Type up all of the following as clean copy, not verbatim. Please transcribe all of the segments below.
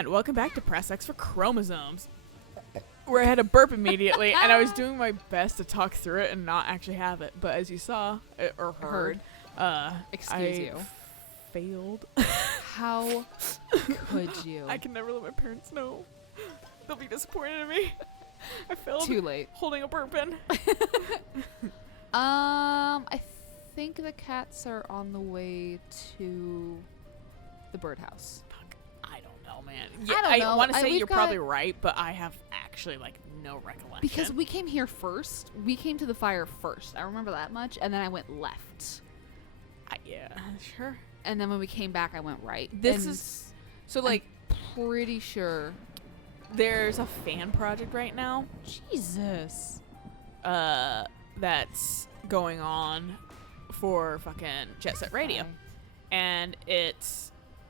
And welcome back to Press X for Chromosomes, where I had to burp immediately, and I was doing my best to talk through it and not actually have it. But as you saw or heard, Excuse I you. failed. How could you? I can never let my parents know. They'll be disappointed in me. I failed. Too late. Holding a burp in. I think the cats are on the way to the birdhouse. Fuck, I don't know, man. I don't know. I want to say we've you're got- probably right, but I have actually no recollection. Because we came here first. We came to the fire first. I remember that much. And then I went left. Yeah, sure. And then when we came back, I went right. This And is so I'm pretty sure. there's a fan project right now. Jesus. That's going on for fucking Jet Set Radio, Okay. and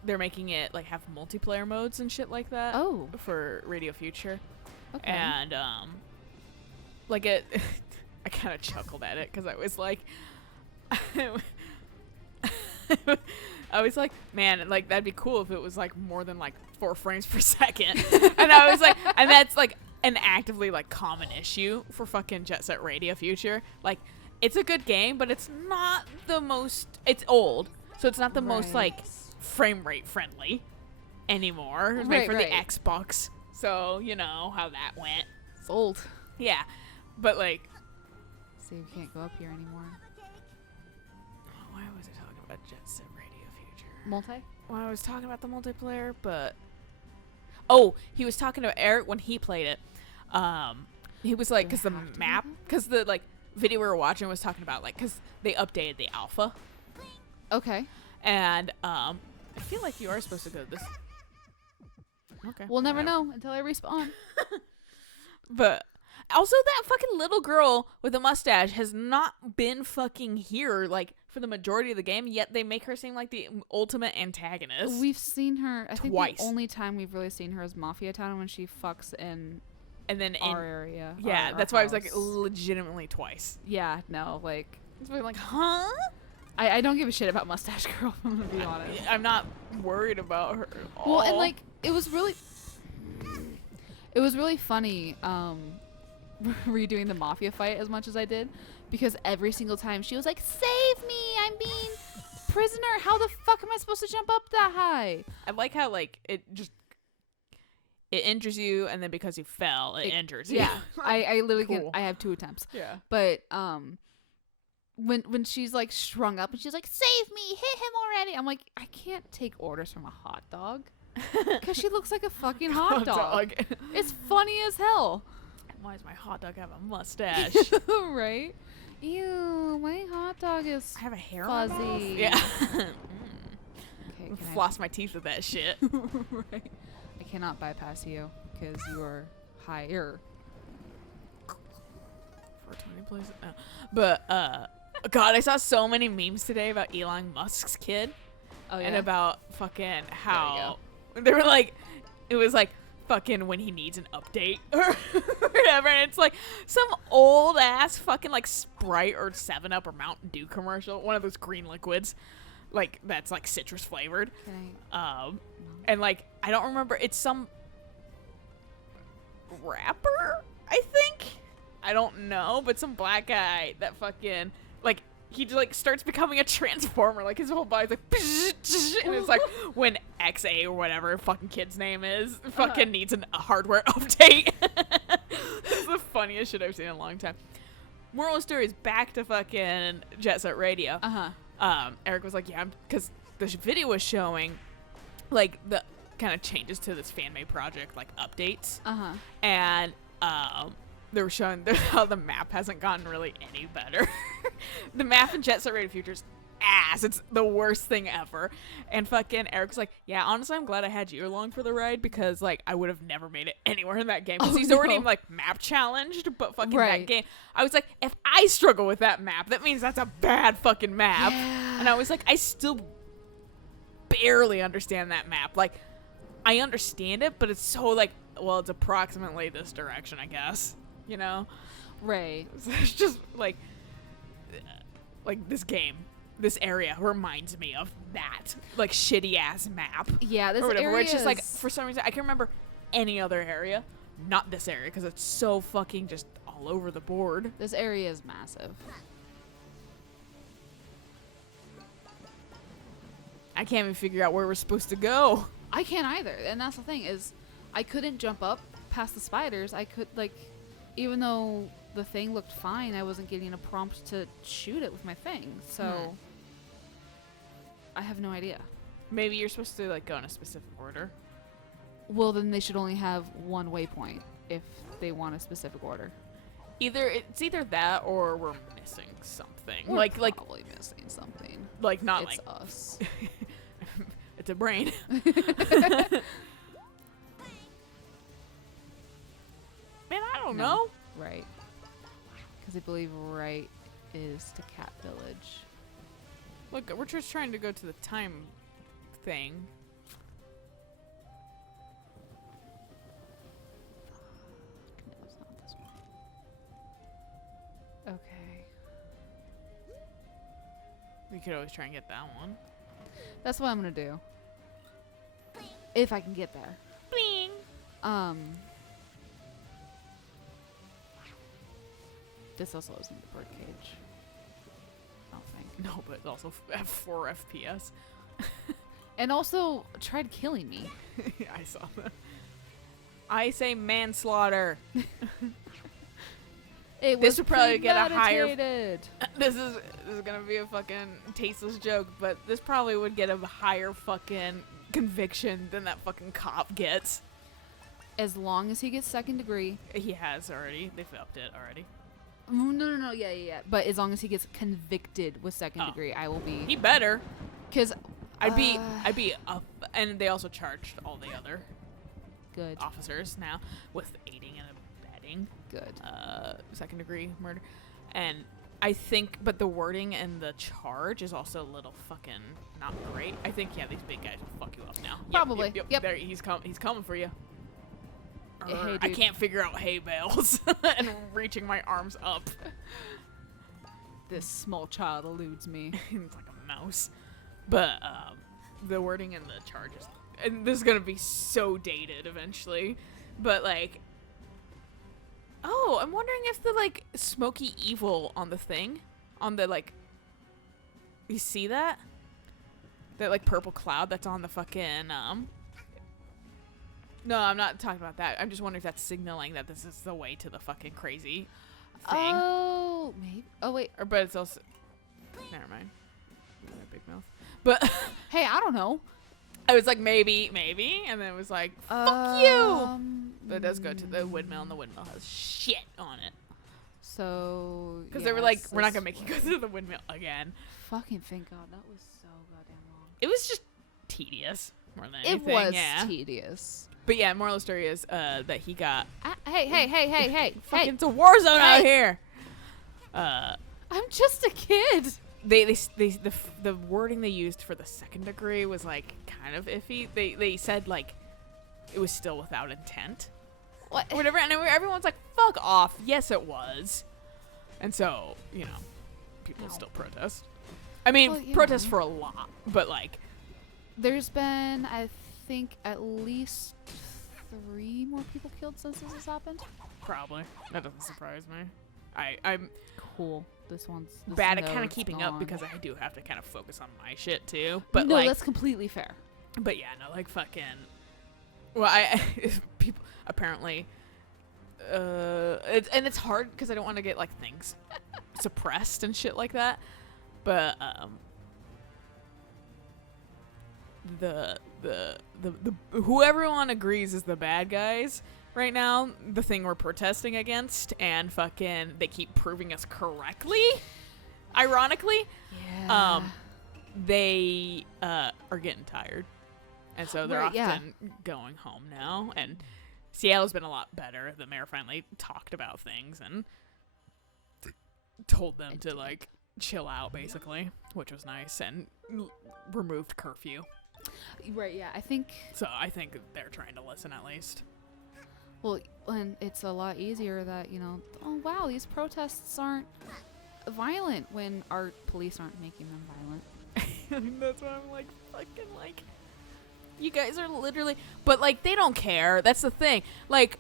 they're making it have multiplayer modes and shit like that. Oh. For Radio Future, Okay. and it. I kind of chuckled at it because I was like, I was like, man, that'd be cool if it was more than 4 frames per second, and I was like, and that's an actively common issue for fucking Jet Set Radio Future. It's a good game, but it's not the most. It's old, so it's not the most frame rate friendly anymore. It was made for the Xbox, so you know how that went. It's old. Yeah, but So you can't go up here anymore. why was I talking about Jet Set Radio Future? Multi? Well, I was talking about the multiplayer, but he was talking to Eric when he played it. He was because the map, because the video we were watching was talking about because they updated the alpha, Okay. and I feel like you are supposed to go this. Okay. We'll never whatever. know until I respawn. But also, that fucking little girl with the mustache has not been fucking here for the majority of the game, yet they make her seem like the ultimate antagonist. We've seen her. I think Twice. the only time we've really seen her is Mafia Town when she fucks in and then our area. yeah, our that's why I was house. legitimately twice. Yeah, no, It's been huh? I don't give a shit about Mustache Girl. I'm gonna be honest. I'm not worried about her at all. Well, and it was really funny redoing the Mafia fight as much as I did, because every single time she was like, "Save me! I'm being prisoner. How the fuck am I supposed to jump up that high?" I like how it injures you, and then because you fell, it injures you. Yeah, I literally Cool. I have 2 attempts. Yeah. But when she's strung up and she's like, "Save me! Hit him already!" I'm like, I can't take orders from a hot dog because she looks like a fucking hot dog. It's funny as hell. Why does my hot dog have a mustache? Right? Ew, my hot dog is I have a hair on my mouth? fuzzy. Yeah. Okay, can I- Floss my teeth with that shit. right. I cannot bypass you because you are higher. 420 places. No. But God, I saw so many memes today about Elon Musk's kid. Oh yeah. And about fucking how they were it was fucking when he needs an update or whatever, and it's some old ass fucking Sprite or 7-Up or Mountain Dew commercial, one of those green liquids that's citrus flavored. Can I? And I don't remember, it's some rapper, I think, I don't know, but some black guy that fucking he just starts becoming a transformer, his whole body's and it's when XA or whatever fucking kid's name is fucking needs a hardware update. It's the funniest shit I've seen in a long time. Moral of the story is back to fucking Jet Set Radio. Eric was yeah, because the video was showing the kind of changes to this fan made project updates, and they were showing how the map hasn't gotten really any better. The map in Jet Set Radio Future's ass. It's the worst thing ever. And fucking Eric's yeah, honestly, I'm glad I had you along for the ride, because I would have never made it anywhere in that game. Because he's already map challenged, but fucking that game, I was if I struggle with that map, that means that's a bad fucking map. Yeah. And I was I still barely understand that map. I understand it, but it's so well, it's approximately this direction, I guess. You know? Right. So it's just this game. this area reminds me of that, like, shitty ass map. Yeah, this or whatever. area Where it's just like, is- for some reason, I can remember any other area, not this area, because it's so fucking just all over the board. This area is massive. I can't even figure out where we're supposed to go. I can't either, and that's the thing is, I couldn't jump up past the spiders. I could like, even though the thing looked fine, I wasn't getting a prompt to shoot it with my thing. So I have no idea. Maybe you're supposed to like go in a specific order. Well, then they should only have one waypoint if they want a specific order. It's either that or we're missing something. We're like probably missing something. like not It's like us. it's a brain. Man, I don't know. Right. Because I believe right is to Cat Village. Look, we're just trying to go to the time thing. No, it's not this one. Okay. We could always try and get that one. That's what I'm gonna do. If I can get there. Bing. This also isn't the birdcage. I don't think. No, but it's also 4 FPS. And also tried killing me. I saw that. I say manslaughter. This would probably get a higher. premeditated. This is gonna be a fucking tasteless joke, but this probably would get a higher fucking conviction than that fucking cop gets. As long as he gets second degree. He has already. They've upped it already. No. Yeah. But as long as he gets convicted with second Oh. degree, I will be. He better. Because I'd be up, and they also charged all the other good. officers now with aiding and abetting, Good. second degree murder, and I think, but the wording and the charge is also a little fucking not great. I think these big guys will fuck you up now. Probably. Yep. There, he's coming for you. Hey, I dude. can't figure out hay bales and reaching my arms up. This small child eludes me. It's like a mouse. But the wording and the charges, and this is gonna be so dated eventually, but like, oh, I'm wondering if the like smoky evil on the thing, on the like, you see that like purple cloud that's on the fucking no, I'm not talking about that. I'm just wondering if that's signaling that this is the way to the fucking crazy thing. Oh, maybe. Oh, wait. Or but it's also, never mind. Big mouth. But Hey, I don't know. I was like, maybe, and then it was like, fuck you. But it does go to the windmill, and the windmill has shit on it. So. Because they were like, we're not going to make you go through the windmill again. Fucking thank God. That was so goddamn long. It was just tedious more than anything. It was yeah. tedious. But yeah, moral of the story is that he got, Hey. fucking, it's a war zone out here. I'm just a kid. The wording they used for the second degree was like kind of iffy. They said like it was still without intent. What? Whatever, and everyone's like, fuck off. Yes, it was. And so, people No. still protest. I mean, Well, yeah. protest for a lot, but like, There's been, I think, at least 3 more people killed since this has happened. probably. That doesn't surprise me. I'm Cool. This bad at kind of node's keeping up gone. because I do have to kind of focus on my shit too. But no, like, that's completely fair. but yeah, no, like fucking. Well, people apparently, it's hard because I don't want to get like things suppressed and shit like that. But the who everyone agrees is the bad guys right now, the thing we're protesting against, and fucking they keep proving us correctly. Ironically, Yeah. they are getting tired, and so they're Right, often yeah. going home now. And Seattle's been a lot better. The mayor finally talked about things and told them to like chill out, basically, which was nice, and removed curfew. Right, yeah. I think, So I think they're trying to listen at least. well, and it's a lot easier that, oh, wow, these protests aren't, violent when our police aren't making them violent. That's why I'm like, fucking like, you guys are literally, but like they don't care. That's the thing. Like,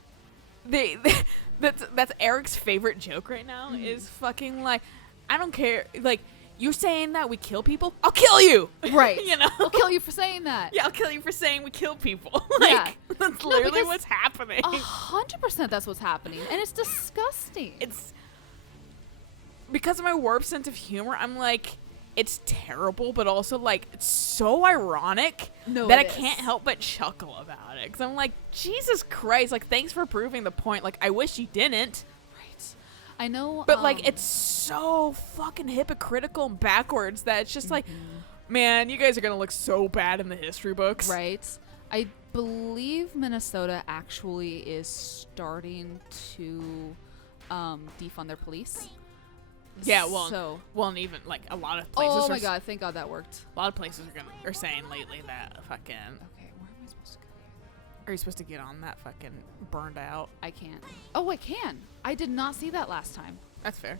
that's Eric's favorite joke right now is fucking like, I don't care. Like, you're saying that we kill people? I'll kill you. Right. You know? I'll kill you for saying that. Yeah, I'll kill you for saying we kill people. Like, Yeah. that's No, literally because what's happening. 100% that's what's happening. And it's disgusting. It's because of my warped sense of humor. I'm like, it's terrible, but also like it's so ironic that I can't help but chuckle about it. Because I'm like, Jesus Christ! Like, thanks for proving the point. Like, I wish you didn't. Right. I know. But like, it's so fucking hypocritical and backwards that it's just like, man, you guys are gonna look so bad in the history books. Right. I believe Minnesota actually is starting to defund their police. Yeah, well, and even like a lot of places. Oh my god! Thank God that worked. A lot of places are saying lately that fucking. Okay, where am I supposed to go here? Are you supposed to get on that fucking burned out? I can't. Oh, I can. I did not see that last time. That's fair.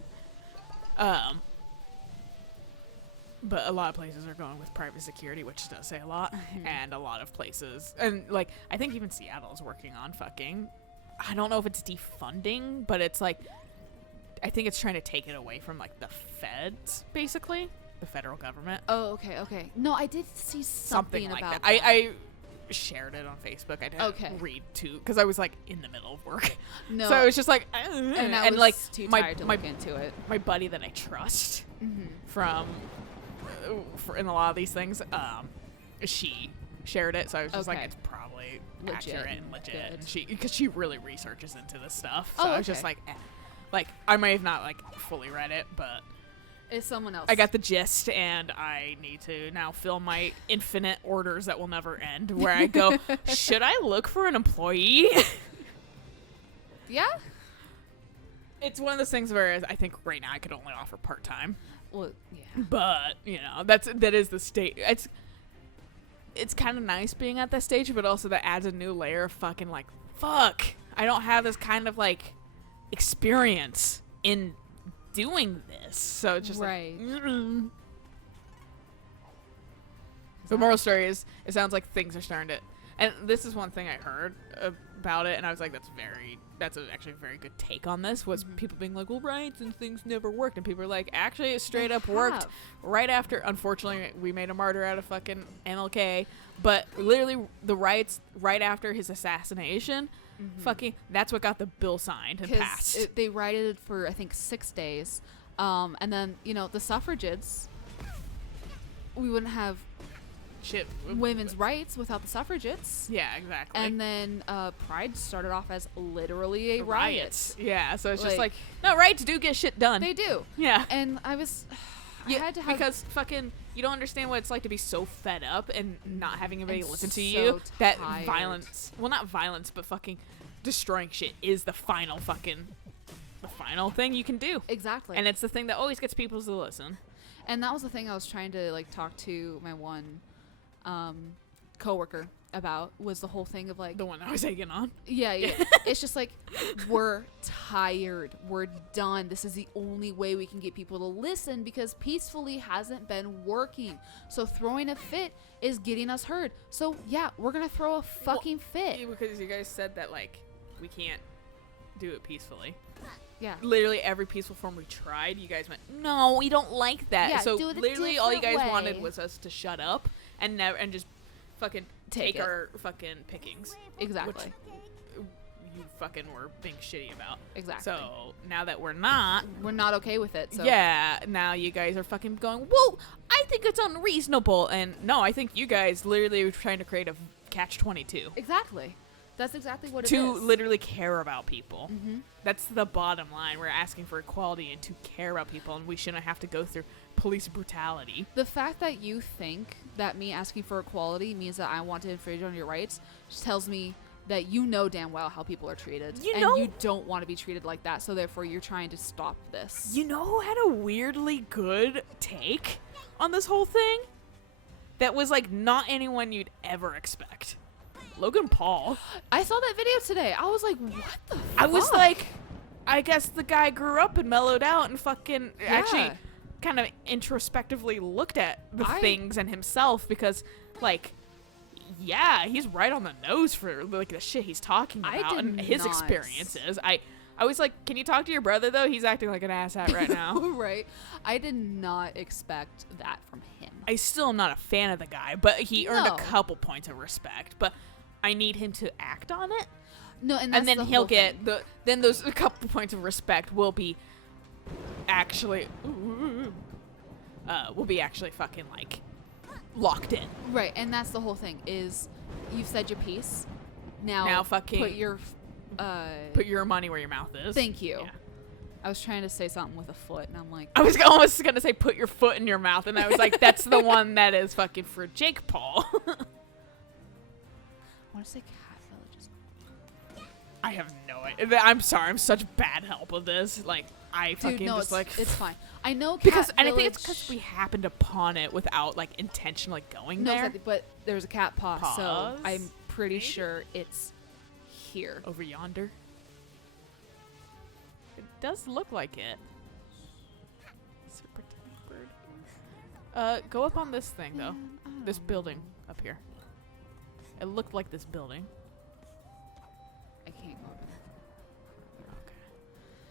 But a lot of places are going with private security, which does say a lot. And a lot of places, and like I think even Seattle is working on fucking. I don't know if it's defunding, but it's like. I think it's trying to take it away from like the feds, basically, the federal government. Oh, okay. No, I did see something like about that. I shared it on Facebook. I didn't read too because I was like in the middle of work. No, so I was just like, and I was like too tired to look into it. My buddy that I trust from in a lot of these things, she shared it. So I was just like, it's probably accurate and legit. And because she really researches into this stuff. So I was just like. Like, I may have not, like, fully read it, but... It's someone else. I got the gist, and I need to now fill my infinite orders that will never end, where I go, should I look for an employee? Yeah? It's one of those things where I think right now I could only offer part-time. Well, yeah. But, you know, that is the state. It's kind of nice being at that stage, but also that adds a new layer of fucking, like, fuck, I don't have this kind of, like... experience in doing this, so it's just right. Like, the moral story is it sounds like things are starting to, and this is one thing I heard about it, and I was like, that's actually a very good take on this, was people being like, well, rights and things never worked, and people are like, actually it straight up worked right after. Unfortunately, we made a martyr out of fucking MLK, but literally the rights right after his assassination. Fucking, that's what got the bill signed and passed. They righted it for, I think, 6 days. And then, you know, the suffragettes, we wouldn't have women's rights without the suffragettes. Yeah, exactly. And then Pride started off as literally a riot. Yeah, so it's just like, no, rights do get shit done. They do. Yeah. And I had to have... Because fucking, you don't understand what it's like to be so fed up and not having anybody listen to you. That violence, well, not violence, but fucking destroying shit is the final thing you can do. Exactly. And it's the thing that always gets people to listen. And that was the thing I was trying to, like, talk to my one coworker about, was the whole thing of, like... The one I was egging on? Yeah. It's just like, we're tired. We're done. This is the only way we can get people to listen, because peacefully hasn't been working. So throwing a fit is getting us heard. So, yeah, we're going to throw a fucking fit. Because you guys said that, like, we can't do it peacefully. Yeah. Literally every peaceful form we tried, you guys went, no, we don't like that. Yeah, so do it a literally all you guys different way. wanted was us to shut up and just fucking take our fucking pickings. Exactly. Which you fucking were being shitty about. Exactly. So now that we're not okay with it. So. Yeah, now you guys are fucking going, whoa, I think it's unreasonable. And no, I think you guys literally were trying to create a catch-22. Exactly. That's exactly what it is. To literally care about people. That's the bottom line. We're asking for equality and to care about people, and we shouldn't have to go through police brutality. The fact that you think that me asking for equality means that I want to infringe on your rights just tells me that you know damn well how people are treated. And you don't want to be treated like that, so therefore you're trying to stop this. You know who had a weirdly good take on this whole thing? That was like not anyone you'd ever expect. Logan Paul. I saw that video today. I was like, what the fuck? I was like, I guess the guy grew up and mellowed out and fucking actually Yeah. kind of introspectively looked at the I- things and himself because, like, yeah, he's right on the nose for like the shit he's talking I about did and his not- experiences. I was like, can you talk to your brother though? He's acting like an asshat right now. Right. I did not expect that from him. I still am not a fan of the guy, but he earned No. a couple points of respect. But I need him to act on it, No, and that's and then the he'll whole get thing. then those a couple points of respect will be actually fucking like locked in. Right, and that's the whole thing is you've said your piece. Now fucking put put your money where your mouth is. Thank you. Yeah. I was trying to say something with a foot, and I'm like, I was almost gonna say put your foot in your mouth, and I was like, that's the one that is fucking for Jake Paul. I want to say cat villages. I have no idea. I'm sorry. I'm such bad help with this. Like, I fucking Dude, no, just like it's fine. I know cat because and I think it's Village- because we happened upon it without like intentionally going no, there. exactly, but there's a cat paw, so Paws? I'm pretty Maybe? sure it's here. Over yonder. It does look like it. Super tiny bird. Go up on this thing though. This building up here. It looked like this building. I can't go over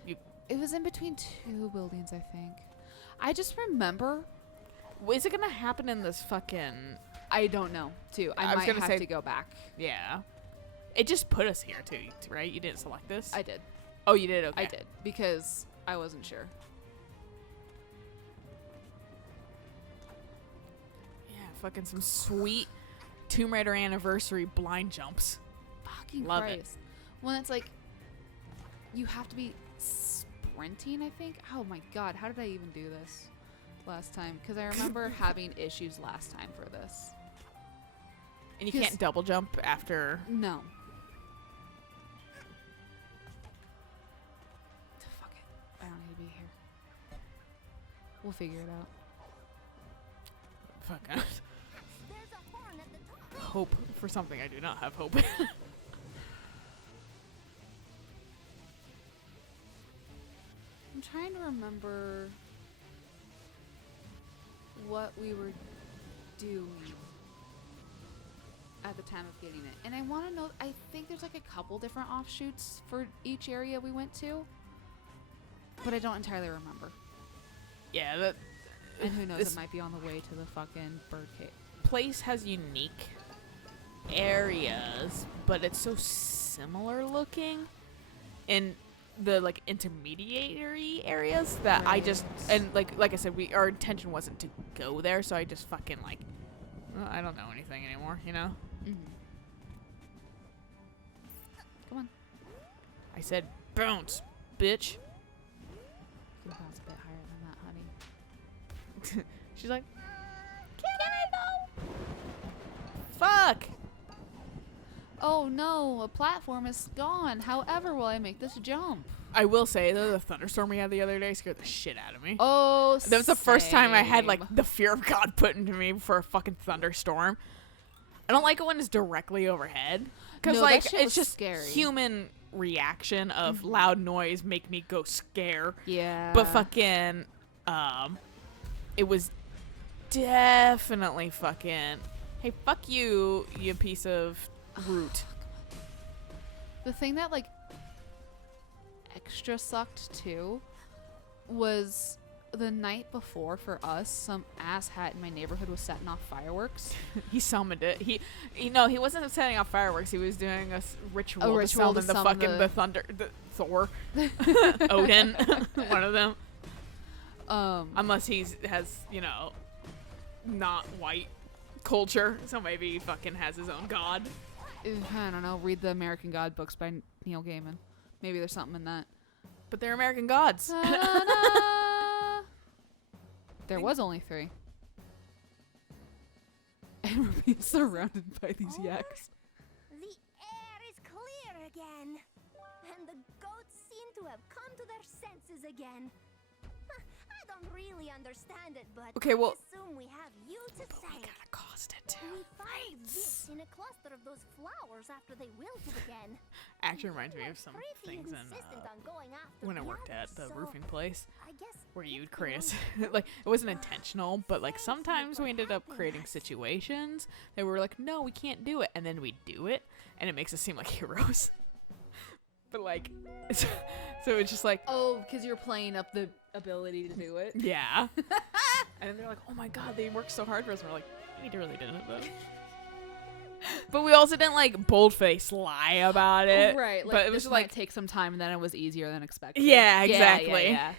there. Okay. It was in between two buildings, I think. I just remember. Is it gonna happen in this fucking? I don't know. Too. I I was might gonna have say- to go back. Yeah. It just put us here too, right? You didn't select this. I did. Oh, you did. Okay. I did because I wasn't sure. Yeah, fucking some sweet Tomb Raider anniversary blind jumps. Fucking Love it. Christ. When it's like, you have to be sprinting, I think. Oh my god, how did I even do this last time? Because I remember having issues last time for this. And you 'Cause- can't double jump after. No. Fuck it. I don't need to be here. We'll figure it out. Fuck. There's a horn at the top. Hope for something I do not have hope. I'm trying to remember what we were doing at the time of getting it. And I want to know, I think there's like a couple different offshoots for each area we went to. But I don't entirely remember. Yeah, that And who knows, this it might be on the way to the fucking bird cave. place has unique areas, but it's so similar looking in the like intermediary areas that I just Right. and like I said, our intention wasn't to go there, so I just fucking like I don't know anything anymore, you know? Mhm. Come on. I said bounce, bitch. You can bounce a bit higher than that, honey. She's like, can I though? Fuck. Oh no, a platform is gone. However, will I make this jump? I will say though, the thunderstorm we had the other day scared the shit out of me. Oh, That was the first time I had like same. the fear of God put into me for a fucking thunderstorm. I don't like it when it's directly overhead because No, that like shit it's was just scary. human reaction of Mhm. loud noise make me go scare. Yeah. But fucking, it was definitely fucking. Hey, fuck you, you piece of root. The thing that like extra sucked too was the night before for us, some asshat in my neighborhood was setting off fireworks. He summoned it. He wasn't setting off fireworks. He was doing a ritual, to ritual to summon the summon fucking the- the thunder, the Thor, Odin, one of them. Unless has not white culture, so maybe he fucking has his own god. I don't know. Read the American God books by Neil Gaiman. Maybe there's something in that. But they're American gods. Ta-da! There was only 3. And we're being surrounded by these yaks. The air is clear again. And the goats seem to have come to their senses again. I don't really understand it, but Okay, well- I assume we have you to But we say. gotta cost it too. We found Right. this in a cluster of those flowers after they wilted again. Actually reminds me You of were some pretty things in insistent on going after when I the worked at others, the so roofing place I guess where you would if create a want- like it wasn't intentional, but like Thank you sometimes for we ended up helping creating us. situations that were like, no, we can't do it, and then we do it, and it makes us seem like heroes. But like, so it's just like, Oh, because you're playing up the ability to do it. yeah. And then they're like, oh my god, they worked so hard for us. And we're like, we really didn't though. But we also didn't like boldface lie about it. Right. Like, But it this was might like, take some time, and then it was easier than expected. Yeah, Yeah, exactly. yeah.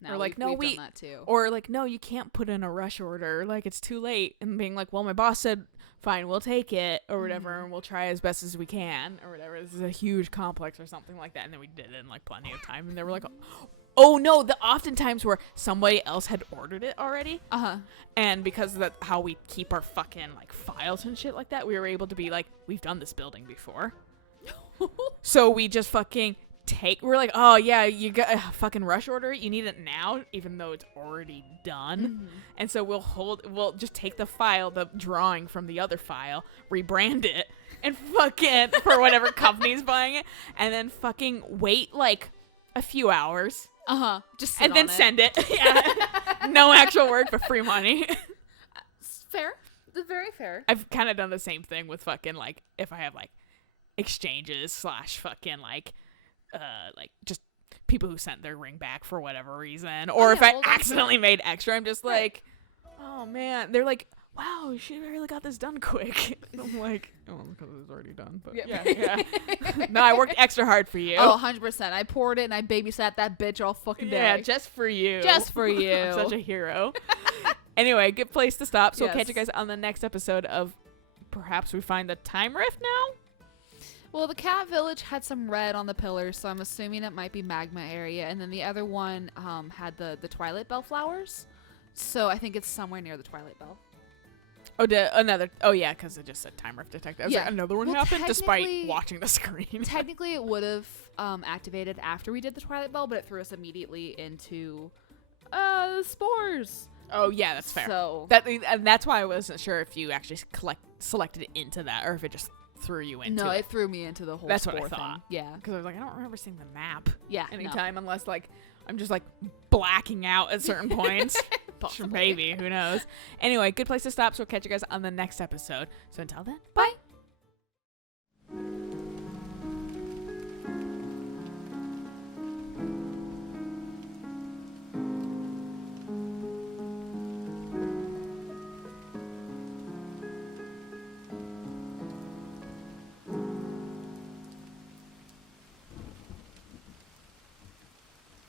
No, Or like, we've, no, we've we- done that too. or like, no, you can't put in a rush order. Like it's too late. And being like, well, my boss said, fine, we'll take it or whatever, and we'll try as best as we can or whatever. This is a huge complex or something like that. And then we did it in like plenty of time. And they were like, oh no, the oftentimes where somebody else had ordered it already. And because of that, how we keep our fucking like files and shit like that, we were able to be like, we've done this building before. So we just fucking we're like, oh yeah, you got a fucking rush order. You need it now, even though it's already done. And so we'll just take the file, the drawing from the other file, rebrand it, and fucking for whatever company's buying it, and then fucking wait like a few hours. Just And then send it. Yeah. No actual work, but free money. Fair. Very fair. I've kind of done the same thing with fucking like if I have like exchanges / fucking like just people who sent their ring back for whatever reason, or if yeah, I well, that's accidentally made extra, I'm just like, oh man. They're like, wow, she really got this done quick. I'm like, oh, because it was already done. But yeah. No, I worked extra hard for you. Oh, 100%. I poured it and I babysat that bitch all fucking day. Yeah, just for you. Just for you. I'm such a hero. Anyway, good place to stop. So we'll catch you Yes. guys on the next episode of perhaps we find the time rift now? Well, the cat village had some red on the pillars, so I'm assuming it might be magma area. And then the other one had the Twilight Bell flowers. So I think it's somewhere near the Twilight Bell. Oh, yeah, because it just said time rift detected. I was Yeah. like, another one Well, happened despite technically- watching the screen. Technically, it would have activated after we did the Twilight Bell, but it threw us immediately into spores. Oh, yeah, that's fair. So And that's why I wasn't sure if you actually selected it into that or if it just threw you into no, it. it threw me into the whole That's what I spore thing. thought. Yeah. Because I was like, I don't remember seeing the map Yeah. no. anytime unless, like, I'm just, like, blacking out at certain points. Possibly. Maybe. Who knows? Anyway, good place to stop. So we'll catch you guys on the next episode. So until then, Bye.